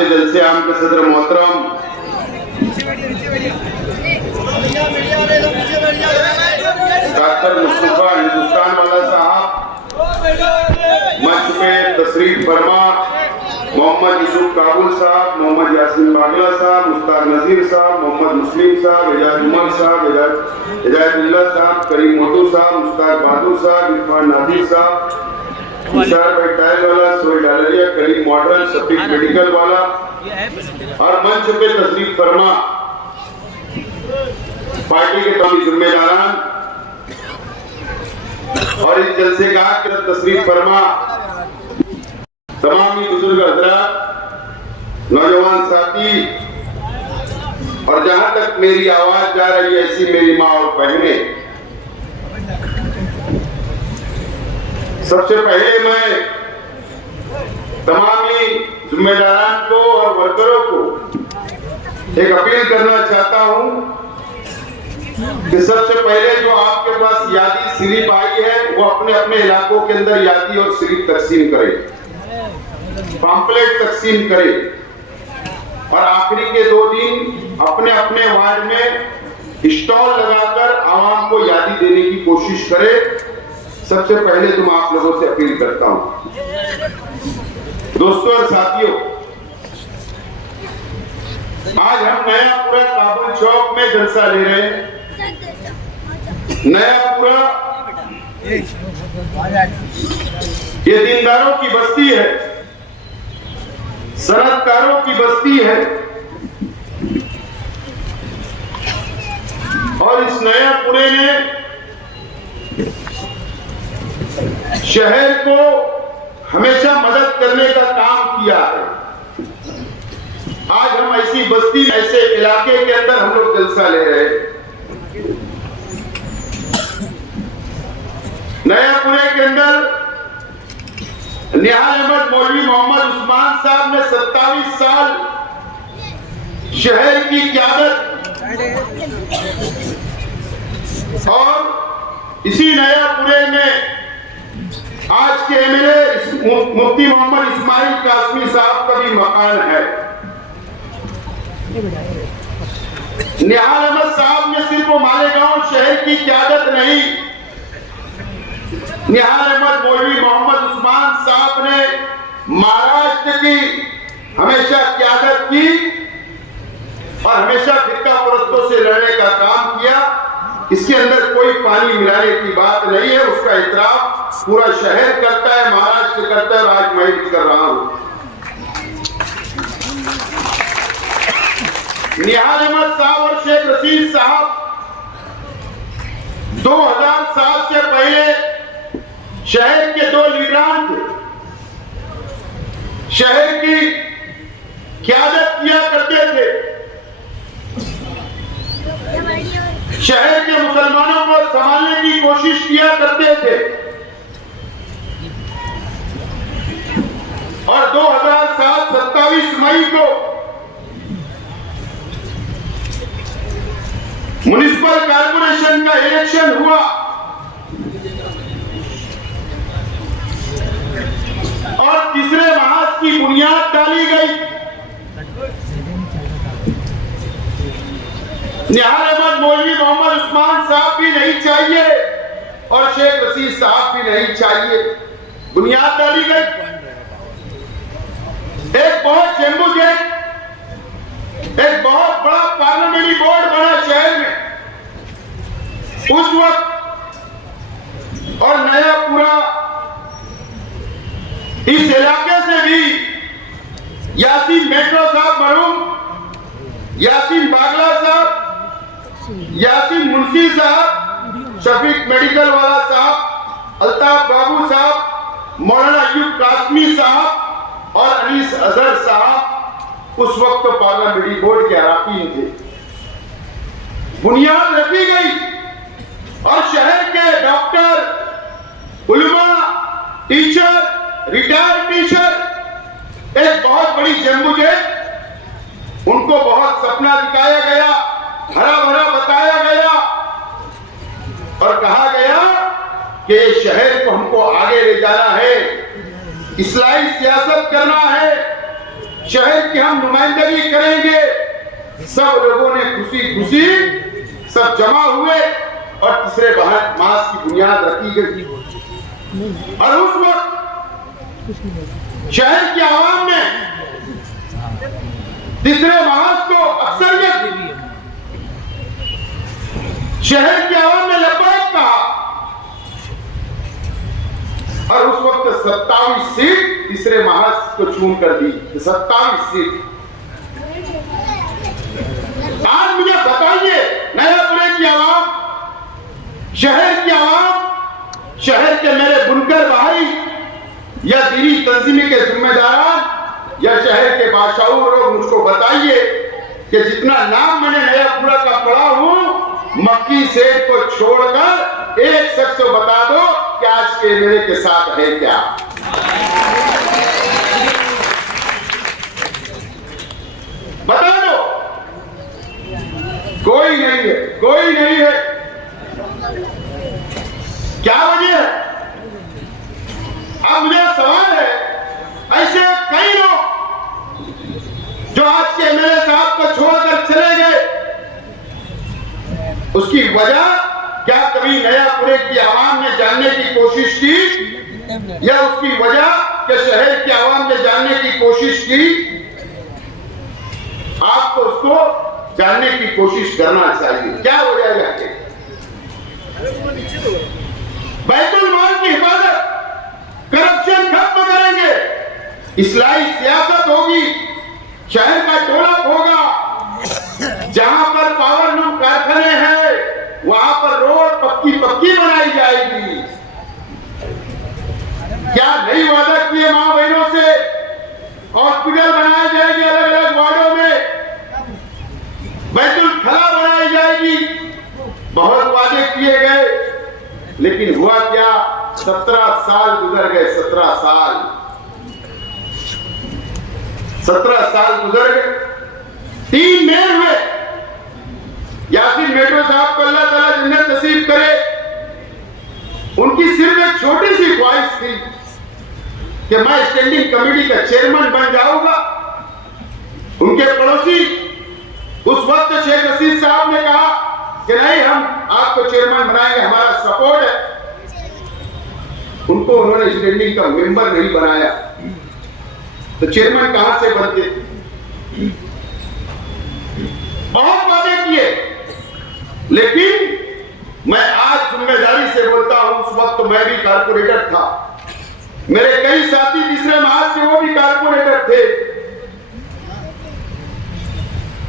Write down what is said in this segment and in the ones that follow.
राष्ट्रीय जलसे आम के सदर मोहतरम डॉक्टर मुस्तफा हिंदुस्तान वाला साहब, मंच पे तशरीफ फरमा मोहम्मद यूसुफ काबुल साहब, मोहम्मद यासीन बागला साहब, मुश्ताक नजीर साहब, मोहम्मद मुस्लिम साहब, एजाज उमर साहब, हिदायतुल्लाह साहब, करीम मोटू साहब, मुश्ताक बहादुर साहब, इरफान नादिर साहब, निसार भाई टायर वाला, सोहेल डालरिया, करीम मॉडल, शफीक मेडिकल वाला और मंच पे तशरीफ फरमा पार्टी के तमाम जिम्मेदारान और इस जलसे का तशरीफ फरमा तमाम बुजुर्ग हजरात, नौजवान साथी और जहां तक मेरी आवाज जा रही है ऐसी मेरी माँ और बहनें, सबसे पहले मैं तमाम जिम्मेदारान को और वर्करों को एक अपील करना चाहता हूं कि सबसे पहले जो आपके पास यादी स्लिप आई है वो अपने अपने इलाकों के अंदर यादी और स्लिप तकसीम करें, पंपलेट तकसीम करें और आखिरी के 2 दिन अपने अपने वार्ड में स्टॉल लगाकर आवाम को यादी देने की कोशिश करें। सबसे पहले तो मैं आप लोगों से अपील करता हूं। दोस्तों और साथियों, आज हम नयापुरा काबुल चौक में जलसा ले रहे हैं। नयापुरा ये दीनदारों की बस्ती है, सनतकारों की बस्ती है और इस नयापुरे ने शहर को हमेशा मदद करने का काम किया है। आज हम ऐसी बस्ती, ऐसे इलाके के अंदर हम लोग जलसा ले रहे हैं। नयापुरे के अंदर निहाल अहमद मौलवी मोहम्मद उस्मान साहब ने 27 साल शहर की क़यादत और इसी नयापुरे में आज के एमएलए मुफ्ती मोहम्मद इस्माइल कासमी साहब का भी मकान है। निहाल अहमद साहब ने सिर्फ मालेगांव शहर की क़यादत नहीं, निहाल अहमद मौलवी मोहम्मद उस्मान साहब ने महाराष्ट्र की हमेशा क़यादत की और हमेशा फिरका परस्तों से लड़ने का काम किया। इसके अंदर कोई पानी मिलाने की बात नहीं है, उसका इतराफ पूरा शहर करता है, महाराष्ट्र करता है और आज मैं भी कर रहा हूं। निहाल अहमद साहब और शेख रशीद साहब 2007 से पहले शहर के 2 लीडरान थे, शहर की क़यादत किया करते थे, शहर के मुसलमानों को संभालने की कोशिश किया करते थे और 2007 27 मई को म्युनिसिपल कॉर्पोरेशन का इलेक्शन हुआ और तीसरे महाज की बुनियाद डाली गई। निहाल अहमद मौलवी मोहम्मद उस्मान साहब भी नहीं चाहिए और शेख रशीद साहब भी नहीं चाहिए, बुनियाद डाली गई। एक बहुत जम्बू जेट, एक बहुत बड़ा पार्लियामेंट्री बोर्ड बना शहर में उस वक्त और नयापुरा इस इलाके से भी यासीन मेट्रो साहब मरूम, यासीन बागला साहब, यासीन मुंशी साहब, शफीक मेडिकल वाला साहब, अल्ताफ बाबू साहब, मौलाना अयूब कासमी साहब और अनीस अजहर साहब उस वक्त पार्लियामेंट्री बोर्ड के अराकीन थे। बुनियाद रखी गई और शहर के डॉक्टर, उलमा, टीचर, रिटायर्ड टीचर, एक बहुत बड़ी जम्बूजेट, उनको बहुत सपना दिखाया गया, हरा भरा बताया गया और कहा गया कि शहर को हमको आगे ले जाना है, इस्लाही सियासत करना है, शहर की हम नुमाइंदगी करेंगे। सब लोगों ने खुशी खुशी सब जमा हुए और तीसरे मास की बुनियाद रखी गई। और उस वक्त शहर की आवाम ने तीसरे मास को अक्सरियत दी। शहर की आवाम ने लब्बैक कहा और उस वक्त 27 सीट तीसरे महाज को चुन कर दी। 27 सीट। आज मुझे बताइए, नयापुरे की आवाम, शहर की आवाम, शहर के मेरे बुनकर भाई या दीनी तंजीमी के जिम्मेदार या शहर के बादशाह लोग मुझको बताइए कि जितना नाम मैंने नयापुरा का पढ़ा हूं, मक्की सेठ को छोड़कर एक शख्स को बता दो कि आज के मेरे के साथ है क्या। बता दो। कोई नहीं है, कोई नहीं है। क्या वजह है? अब मेरा सवाल है, ऐसे कई लोग जो आज के एमएलए साहब को छोड़कर चले गए, उसकी वजह क्या कभी नयापुरे की आवाम ने जानने की कोशिश की या उसकी वजह क्या शहर की आवाम ने जानने की कोशिश की? आपको उसको जानने की कोशिश करना चाहिए। क्या वजह है? बैतुल माल की हिफाजत, करप्शन खत्म करेंगे, इस्लाही सियासत होगी, शहर का डेवलप होगा। जहां पर पावरलूम कारखाने हैं वहां पर रोड पक्की पक्की बनाई जाएगी। क्या नई वादा किए मां बहनों से? हॉस्पिटल बनाए जाएंगे अलग अलग वार्डों में, बैतुल खला बनाई जाएगी। बहुत वादे किए गए, लेकिन हुआ क्या? 17 साल गुजर गए। 17 साल गुजर गए। 3 मेयर हुए। यासीन मेट्रो साहब को अल्लाह ताला जन्नत नसीब करे। उनकी सिर्फ एक छोटी सी ख्वाहिश थी कि मैं स्टैंडिंग कमेटी का चेयरमैन बन जाऊंगा। उनके पड़ोसी उस वक्त शेख रशीद साहब ने कहा कि नहीं, हम आपको चेयरमैन बनाएंगे, हमारा सपोर्ट है। उनको उन्होंने स्टैंडिंग का मेंबर नहीं बनाया, तो चेयरमैन कहां से बनते? बहुत वादे किए, लेकिन मैं आज जिम्मेदारी से बोलता हूं, उस वक्त तो मैं भी कारपोरेटर था, मेरे कई साथी तीसरे महाज के वो भी कारपोरेटर थे।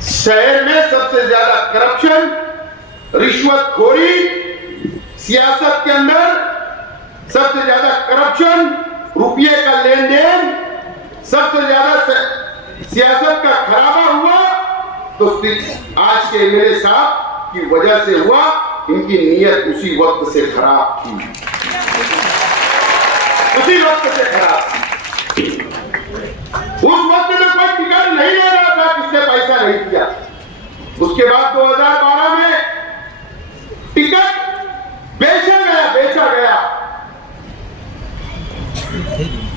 शहर में सबसे ज्यादा करप्शन, रिश्वतखोरी, सियासत के अंदर सबसे ज्यादा करप्शन, रुपये का लेन देन, सबसे ज्यादा सियासत का खराबा हुआ तो आज के एमएलए साहब की वजह से हुआ। इनकी नीयत उसी वक्त से खराब थी, उसी वक्त से खराब थी। उस वक्त में कोई टिकट नहीं ले रहा था, किसने पैसा नहीं दिया। उसके बाद 2012 में टिकट बेचा गया।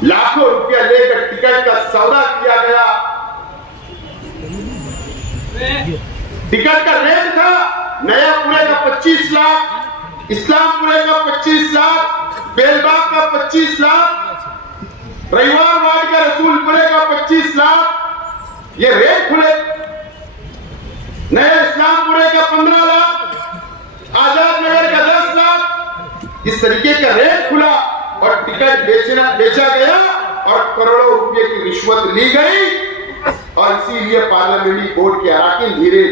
लाखों रुपया लेकर टिकट का सौदा किया गया। टिकट का रेट था नयापुरे का 25 लाख, इस्लामपुरे का 25 लाख, बेलबाग का 25 लाख, रविवार वार्ड का रसूलपुरे का 25 लाख। ये रेट खुले। नए इस्लामपुरे का 15 लाख, आजाद नगर का 10 लाख। इस तरीके का रेट खुला और टिकट बेचा गया और करोड़ों रुपए की रिश्वत ली गई। और इसीलिए पार्लियामेंट्री बोर्ड के अराकीन धीरे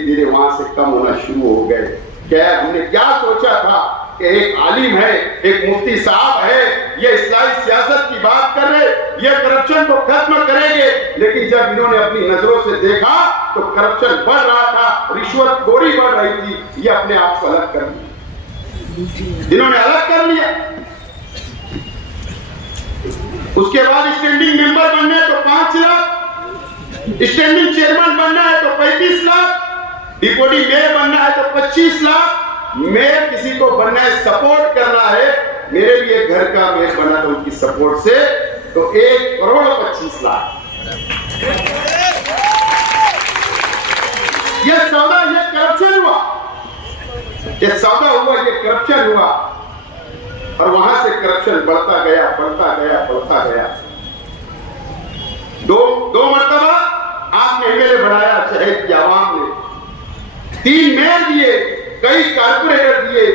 धीरे वहां से कम होना शुरू हो गए। क्या हमने क्या सोचा था कि एक आलिम है, एक मुफ्ती साहब है, ये इस्लाही सियासत की बात कर रहे, ये करप्शन को खत्म करेंगे। लेकिन जब इन्होंने अपनी नजरों से देखा तो करप्शन बढ़ रहा था, रिश्वतखोरी बढ़ रही थी, ये अपने आप को अलग कर लिया। इन्होंने अलग कर लिया। उसके बाद स्टैंडिंग मेंबर बनना है तो 5 लाख, स्टैंडिंग चेयरमैन बनना है तो 35 लाख, डिप्टी मेयर बनना है तो 25 लाख। मेयर किसी को बनना है, सपोर्ट करना है। मेरे भी एक घर का मेयर बना था उनकी सपोर्ट से, तो 1 करोड़ 25 लाख। ये सौदा, ये करप्शन हुआ, ये सौदा हुआ, ये करप्शन हुआ, और वहां से करप्शन बढ़ता गया, बढ़ता गया, बढ़ता गया। दो मर्तबा आपने एमएलए बनाया शहर की आवाम ने, 3 मेयर दिए, कई कारपोरेटर दिए।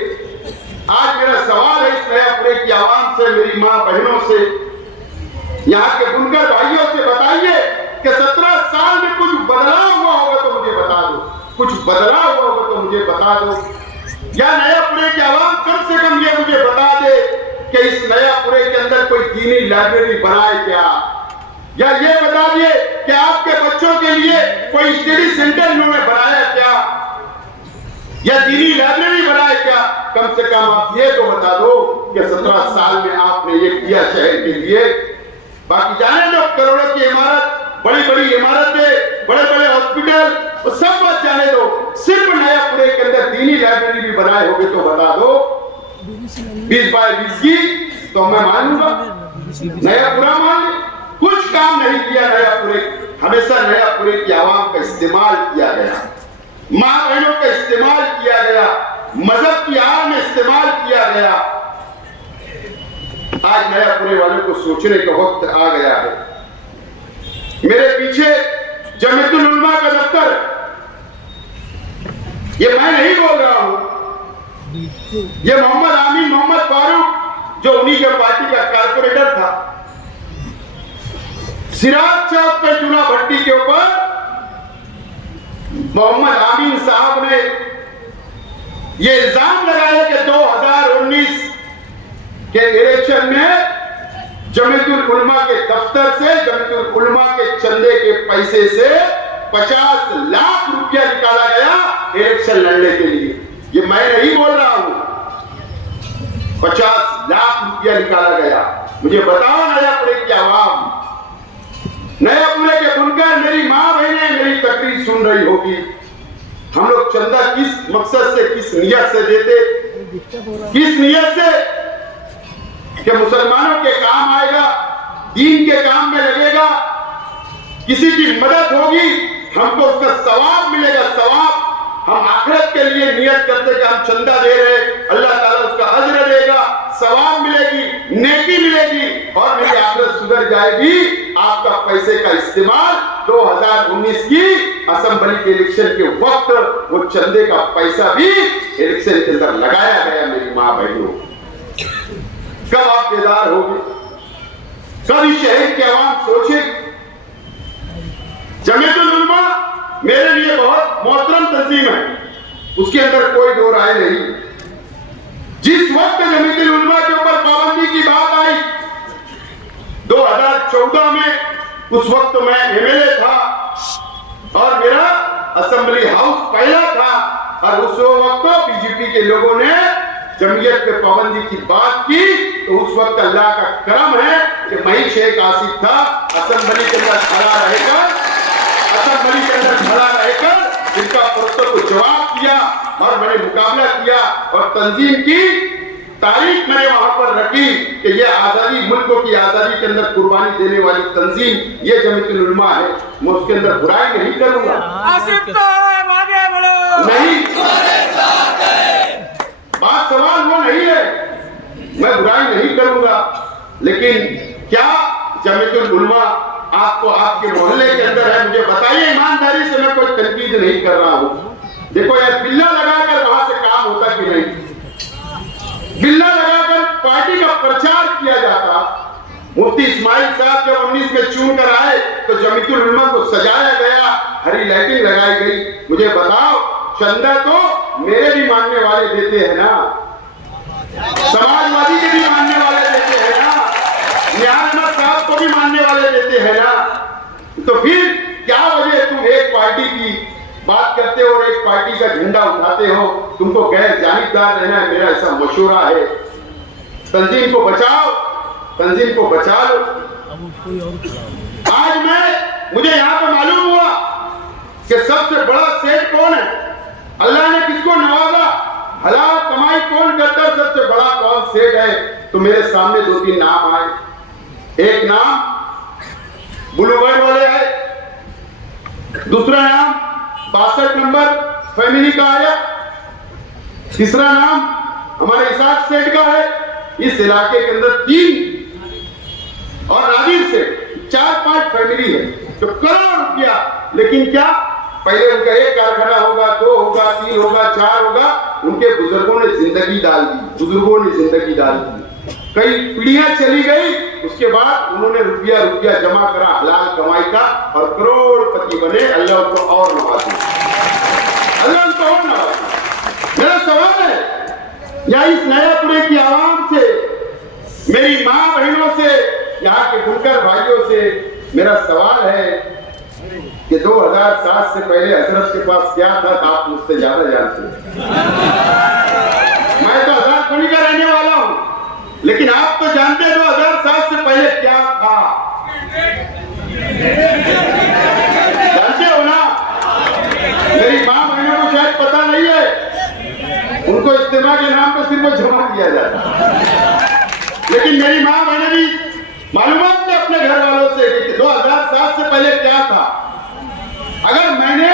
आज मेरा सवाल है इस नयापुरे की आवाम से, मेरी मां बहनों से, यहाँ के बुनकर भाइयों से, बताइए कि 17 साल में कुछ बदलाव हुआ होगा तो मुझे बता दो, कुछ बदलाव हुआ होगा तो मुझे बता दो। या नयापुरे की आवाम कम से कम ये मुझे बता दे कि इस नयापुरे के अंदर कोई दीनी लाइब्रेरी बनाए क्या, या ये बता दिए कि आपके बच्चों के लिए कोई स्टडी सेंटर इन्होंने बनाया क्या, या दीनी लाइब्रेरी बनाए क्या। कम से कम आप ये तो बता दो कि 17 साल में आपने ये किया शहर के लिए। बाकी जाने दो, करोड़ों की इमारत, बड़ी बड़ी इमारतें, बड़े बड़े हॉस्पिटल, वो सब बात जाने दो, सिर्फ नयापुरे के अंदर दीनी लाइब्रेरी भी बनाए होगे तो बता दो 20 बाय 20 की, तो मैं मानूंगा। नयापुरा मान, कुछ काम नहीं किया नयापुरे। हमेशा नयापुरे की आवाम का इस्तेमाल किया गया, मां बहनों का इस्तेमाल किया गया, मजहब की आड़ में इस्तेमाल किया गया। आज नयापुरे वालों को सोचने का वक्त आ गया है। मेरे पीछे जमीयतुल उलमा का दफ्तर, ये मैं नहीं बोल रहा हूं, ये मोहम्मद आमीन मोहम्मद फारूक जो उन्हीं के पार्टी का कारपोरेटर था, सिराज चौक पे चुना भट्टी के ऊपर मोहम्मद आमीन साहब ने ये इल्जाम लगाया कि 2019 के इलेक्शन में जमीयतुल उलमा के दफ्तर से, जमीयतुल उलमा के चंदे के पैसे से 50 लाख रुपया निकाला गया इलेक्शन लड़ने के लिए। ये मैं नहीं बोल रहा हूं, 50 लाख रुपया निकाला गया। मुझे बताओ नयापुरे की आवाम, नयापुरे के बुनकर, मेरी मां बहनें मेरी तकरीर सुन रही होगी, हम लोग चंदा किस मकसद से, किस नियत से देते, किस नियत से कि मुसलमानों के काम आएगा, दीन के काम में लगेगा, किसी की मदद होगी, हमको उसका सवाब मिलेगा, सवाब। हम आखिरत के लिए नियत करते कि हम चंदा दे रहे, अल्लाह ताला उसका अज्र देगा, सवाब मिलेगी, नेकी मिलेगी और मेरी आखिरत सुधर जाएगी। आपका पैसे का इस्तेमाल 2019 की असेंबली के इलेक्शन के वक्त वो चंदे का पैसा भी इलेक्शन के अंदर लगाया गया। मेरी मां बहनों, कब आप बेदार होंगे, कब इस शहर की आवाम सोचेगी। जमीयतुल उलमा मेरे लिए बहुत मोहतरम तंजीम है, उसके अंदर कोई दो राय नहीं। जिस वक्त जमीयतुल उलमा के ऊपर पाबंदी की बात आई 2014 में, उस वक्त मैं एमएलए था और मेरा असेंबली हाउस पहला था, और उस वक्त बीजेपी के लोगों ने जमीयत पे पाबंदी की बात की, तो उस वक्त अल्लाह का करम है कि मही शेख आसिफ था, असेंबली के अंदर खड़ा रहेगा, असेंबली के अंदर खड़ा रहकर जिनका प्रश्न को जवाब दिया और मैंने मुकाबला किया और तंजीम की तारीख मैंने वहां पर रखी कि ये आजादी, मुल्कों की आजादी के अंदर कुर्बानी देने वाली तंजीम ये जमीयतुल उलमा है। मैं उसके अंदर बुराई नहीं करूंगा, नहीं, बात सवाल वो नहीं है, मैं बुराई नहीं करूंगा। लेकिन क्या जमीयतुल उलमा आपको आपके मोहल्ले के अंदर है, मुझे बताइए ईमानदारी से, मैं कोई तनकीद नहीं कर रहा हूं। देखो यार, बिल्ला लगाकर वहां से काम होता कि नहीं, बिल्ला लगाकर पार्टी का प्रचार किया जाता। मुफ्ती इस्माइल साहब जब 19 में चुन कर आए तो जमीयतुल उलमा को सजाया गया, हरी लाइटिंग लगाई गई। मुझे बताओ, चंदा तो मेरे भी मानने वाले देते हैं ना, समाजवादी के भी मानने वाले देते हैं ना, नियाज अहमद साहब को भी मानने वाले देते हैं ना, तो फिर क्या वजह तुम एक पार्टी की बात करते हो और एक पार्टी का झंडा उठाते हो? तुमको गैर जानिबदार रहना है, मेरा ऐसा मशवरा है। तंजीम को बचाओ, तंजीम को बचा लो। आज मुझे यहाँ पे मालूम हुआ कि सबसे बड़ा सेठ कौन है, अल्लाह ने किसको नवाजा, हलाल कमाई कौन करता है, सबसे बड़ा कौन सेठ है। तो मेरे सामने 2-3 नाम आए। एक नाम ब्लू बर्ड वाले दूसरा नाम 62 नंबर फैमिली का आया। तीसरा नाम हमारे इसाक सेठ का है। इस इलाके के अंदर 3 और राजीव से 4-5 फैमिली है तो करोड़ रुपया। लेकिन क्या पहले उनका 1 कारखाना होगा, 2 होगा, 3 होगा, 4 होगा। उनके बुजुर्गों ने जिंदगी डाल दी, कई पीढ़ियां चली गई। उसके बाद उन्होंने रुपया जमा करा हलाल कमाई का और करोड़पति बने। अल्लाह उनको और नवाजे, अल्लाह उनको और नवाजे। मेरा सवाल है या इस नयापुरे की आवाम से, मेरी माँ बहनों से, यहाँ के बुनकर भाइयों से मेरा सवाल है कि 2007 से पहले हजरत के पास क्या था आप मुझसे ज्यादा जानते हैं। मैं तो हजारपुरी का रहने वाला हूं, लेकिन आप तो जानते हैं 2007 से पहले क्या था। जानते हो ना? मेरी माँ बहनों को शायद पता नहीं है, उनको इस्तेमाल के नाम पर सिर्फ जमा किया जाता है। लेकिन मेरी माँ बहनें भी मालूमात थे अपने घर वालों से कि 2007 से पहले क्या था। अगर मैंने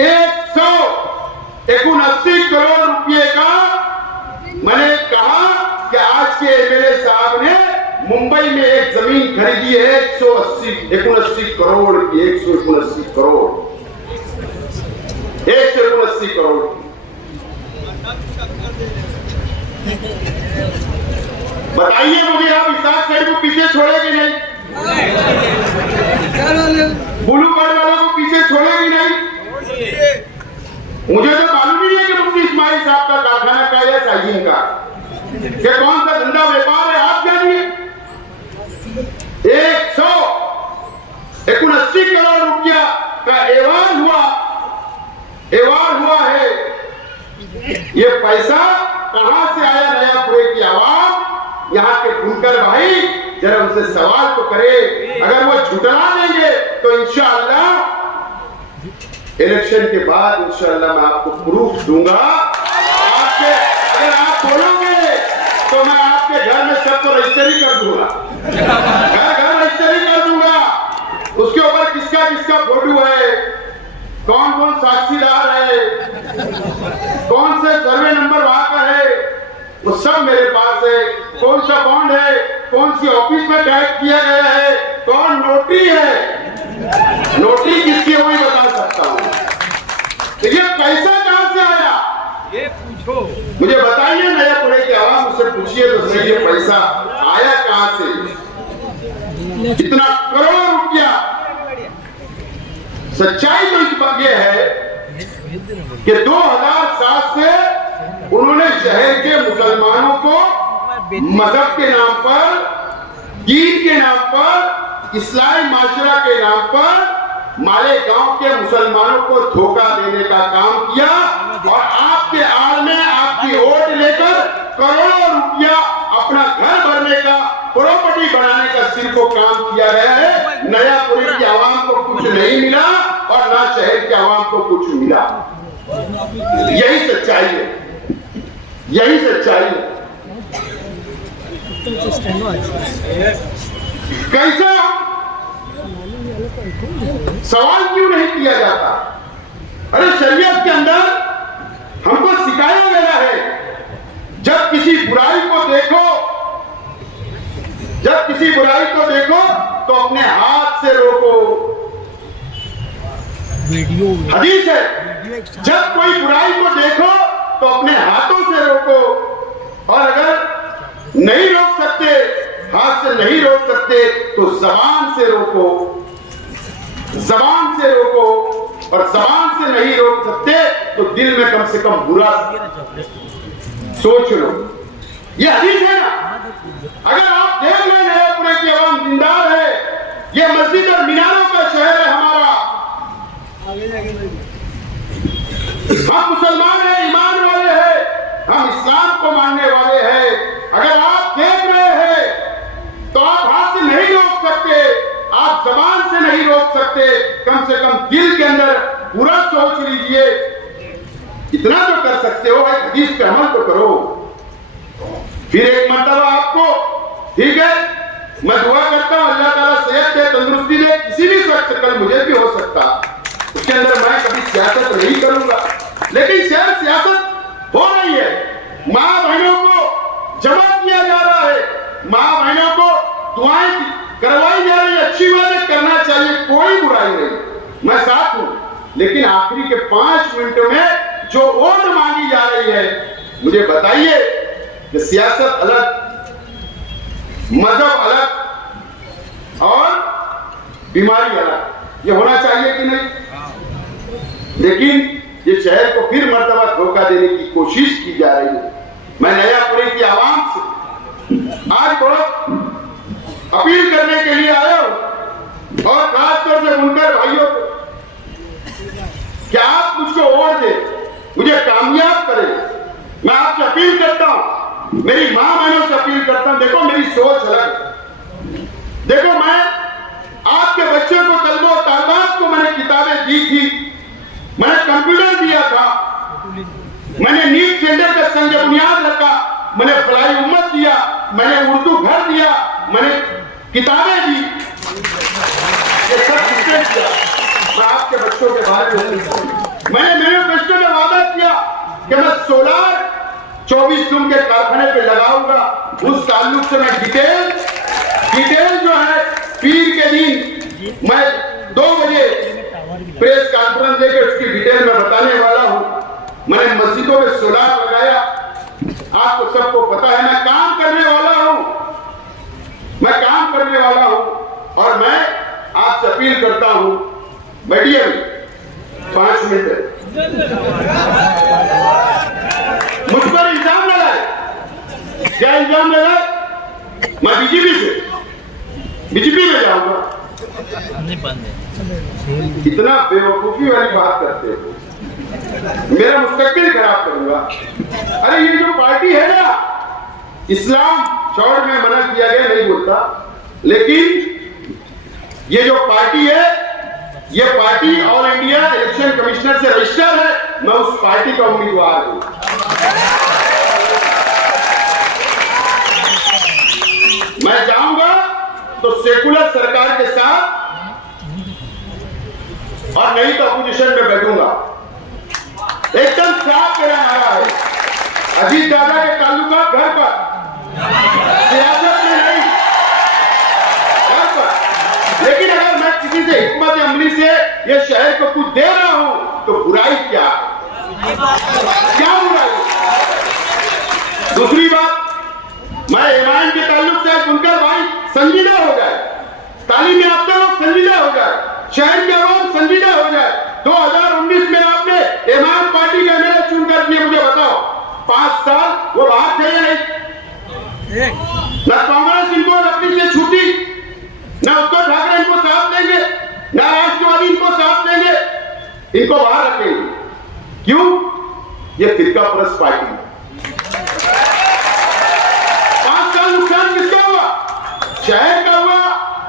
179 करोड़ रुपए का मैंने कहा कि आज के एमएलए साहब ने मुंबई में एक जमीन खरीदी है 179 करोड़ की, 179 करोड़, 179 करोड़। बताइए मुझे, आप इसाक सेठ को पीछे छोड़ेगी नहीं? ब्लू कार्ड वालों को पीछे छोड़ेगी नहीं? मुझे तो मालूम ही है कि मुफ्ती इस्माइल साहब का कारखाना का या साइजिंग का कि कौन सा धंधा व्यापार है, आप जानिए। 179 करोड़ रुपया का एवार हुआ है। ये पैसा कहां से आया? नयापुरे की आवाम, यहाँ के बुनकर भाई जरा उनसे सवाल तो करे। अगर वो झुटला देंगे तो इंशाअल्लाह इलेक्शन के बाद इंशाअल्लाह मैं आपको प्रूफ दूंगा। आपके अगर आप बोलोगे तो मैं आपके घर में सबको रजिस्ट्री कर दूंगा, घर रजिस्ट्री कर दूंगा। उसके ऊपर किसका किसका फोटो है, कौन कौन साक्षीदार है, कौन से सर्वे नंबर वहां का है, वो सब मेरे पास है। कौन सा बॉन्ड है, कौन सी ऑफिस में टाइप किया गया है, कौन नोटरी है, नोटरी किसकी है वही बता सकता हूं। तो ये पैसा कहां से आया ये पूछो, मुझे बताइए। नयापुरे की आवाम उससे पूछिए तो सही, ये पैसा आया कहां से? इतना करोड़ रुपया। सच्चाई तो इस बात ये है कि 2007 से उन्होंने शहर के मुसलमानों को मजहब के नाम पर, दीन के नाम पर, इस्लामी माशरा के नाम पर मालेगांव के मुसलमानों को धोखा देने का काम किया और आपके आड़ में आपकी वोट लेकर करोड़ों रुपया अपना घर भरने का, प्रॉपर्टी बनाने का सिर्फ काम किया गया है। नयापुरे की आवाम को कुछ नहीं मिला और ना शहर की आवाम को कुछ मिला। यही सच्चाई है, यही सच्चाई है। कैसे सवाल क्यों नहीं किया जाता? अरे शरीयत के अंदर हमको सिखाया गया है, जब किसी बुराई को देखो, जब किसी बुराई को देखो तो अपने हाथ से रोको। हदीस है, जब कोई बुराई को देखो तो अपने हाथों से रोको, और अगर नहीं रोक सकते, हाथ से नहीं रोक सकते तो जबान से रोको, जबान से रोको, और जबान से नहीं रोक सकते तो दिल में कम से कम बुरा सोच लो। ये हदीस है ना। अगर आप देख रहे हैं नयापुरे की आवाम जिंदार है, ये मस्जिद और मीनारों का शहर है हमारा। हम मुसलमान हैं, ईमान वाले हैं, हम इस्लाम को मानने वाले हैं। अगर आप देख रहे हैं तो आप हाथ से नहीं रोक सकते, आप जबान से नहीं रोक सकते, कम से कम दिल के अंदर बुरा सोच लीजिए। इतना तो कर सकते हो, एक हदीस पे अमल तो करो। फिर एक मर्तबा आपको, ठीक है, मैं दुआ करता हूं अल्लाह ताला सेहत दे, तंदुरुस्ती दे, किसी भी शख्स कल मुझे भी हो सकता, उसके अंदर मैं कभी सियासत नहीं करूंगा, लेकिन शहर सियासत हो रही है। माँ बहनों को जमा किया जा रहा है, माँ बहनों को दुआएं करवाई जा रही है, अच्छी बातें करना चाहिए, कोई बुराई नहीं, मैं साथ हूं। लेकिन आखिरी के 5 मिनटों में जो वोट मांगी जा रही है, मुझे बताइए कि सियासत अलग, मजहब अलग और बीमारी अलग, ये होना चाहिए कि नहीं? लेकिन ये शहर को फिर मर्तबा धोखा देने की कोशिश की जा रही है। मैं नयापुरी की आवाम से आज बहुत अपील करने के लिए आया हूं, और खासतौर से बुनकर भाइयों को, क्या आप मुझको वोट दे, मुझे कामयाब करें। मैं आपसे अपील करता हूं, मेरी मां बहनों से अपील करता हूं, देखो मेरी सोच अलग, देखो मैं आपके बच्चों को तलबो तालबात को मैंने किताबें दी थी, मैंने कंप्यूटर दिया था, मैंने नीट सेंटर का संग बुनियाद रखा, मैंने फलाई उम्मत दिया, मैंने उर्दू घर दिया, मैंने किताबें दी, ये सब किसने किया? मैं आपके बच्चों के बारे में मैंने मैनिफेस्टो में वादा किया कि मैं सोलार 24 रूम के कारखाने पे लगाऊंगा। उस ताल्लुक से मैं डिटेल जो है पीर के दिन मैं 2 बजे प्रेस कॉन्फ्रेंस देकर उसकी डिटेल में बताने वाला हूं। मैंने मस्जिदों में सोलार लगाया, आपको सबको पता है, मैं काम करने वाला हूं, और मैं आपसे अपील करता हूं, बैठिए 5 मिनट। मुझ पर इल्जाम लगाए, क्या इल्जाम लगाए? मैं बीजेपी में जाऊंगा, इतना बेवकूफी वाली बात करते हो, मेरा मुस्तकबिल खराब करूंगा। अरे ये जो पार्टी है ना, इस्लाम शॉर्ट में मना किया गया, नहीं बोलता, लेकिन ये जो पार्टी है, ये party all India election commissioner से रजिस्टर है, मैं उस पार्टी का उम्मीदवार हूं। मैं जाऊंगा तो सेकुलर सरकार के साथ, और नहीं तो अपोजिशन में बैठूंगा। एकदम साफ मेरा नारा है, अजीत दादा के ताल्लुकात घर पर, सियासत में नहीं, घर पर। लेकिन अगर मैं किसी से हिकमत अमली से ये शहर को कुछ दे रहा हूं तो बुराई क्या बुराई? दूसरी बात, मैं एमआईएम के ताल्लुक से बुनकर भाई संजीदा हो जाए, तालीम याफ्ता लोग संजीदा हो जाए, शहर के आवाम संजीदा हो जाए। 2019 में आपने एमआईएम पार्टी का एमएलए चुनकर दिए, मुझे बताओ 5 साल वो बाहर थे या नहीं? ना कांग्रेस इनको अपनी से छूटी, ना उद्धव ठाकरे इनको साथ देंगे, ना राष्ट्रवादी इनको साथ देंगे, इनको बाहर रखेंगे। क्यों? ये फिरका परस्त पार्टी है। 5 साल नुकसान किसका हुआ? शहर का हुआ,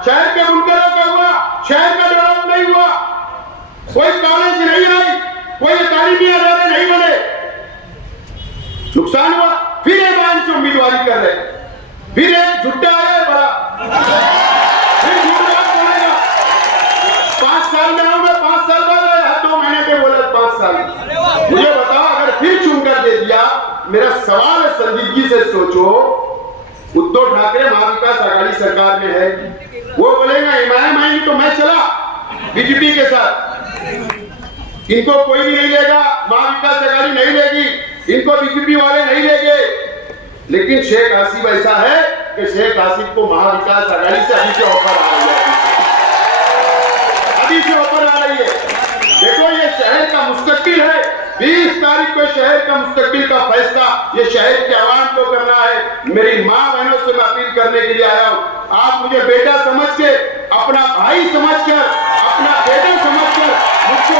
शहर के बुनकरों का हुआ, शहर का डेवलप नहीं हुआ, कोई कॉलेज नहीं आई, कोई तालीमी अदारे नहीं बने, नुकसान हुआ। फिर एक बार से उम्मीदवारी कर रहे, फिर एक झुट्टा आया है बड़ा, फिर झूठ बात बोलेगा। 5 साल में आऊंगा, 5 साल बाद आया, 2 महीने पे बोला 5 साल। मुझे बताओ, अगर फिर चुनकर दे दिया, मेरा सवाल है, संजीदगी से सोचो, उद्धव ठाकरे महाविकास आघाड़ी सरकार में है, वो बोलेगा एमआईएम आएंगी तो मैं चला बीजेपी के साथ, इनको कोई भी नहीं लेगा, महाविकास आघाड़ी नहीं लेगी, इनको बीजेपी वाले नहीं लेंगे। लेकिन शेख हसीब ऐसा है कि शेख हसीब को महाविकास आघाड़ी से अभी से ऑफर आ रही है, अभी से ऑफर आ रही है। देखो ये शहर का मुस्तकबिल है, 20 तारीख को शहर का मुस्तकबिल का फैसला ये शहर के आवाम को करना है। मेरी माँ बहनों से मैं अपील करने के लिए आया हूँ, आप मुझे बेटा समझ के, अपना भाई समझकर, अपना बेटा समझकर मुझको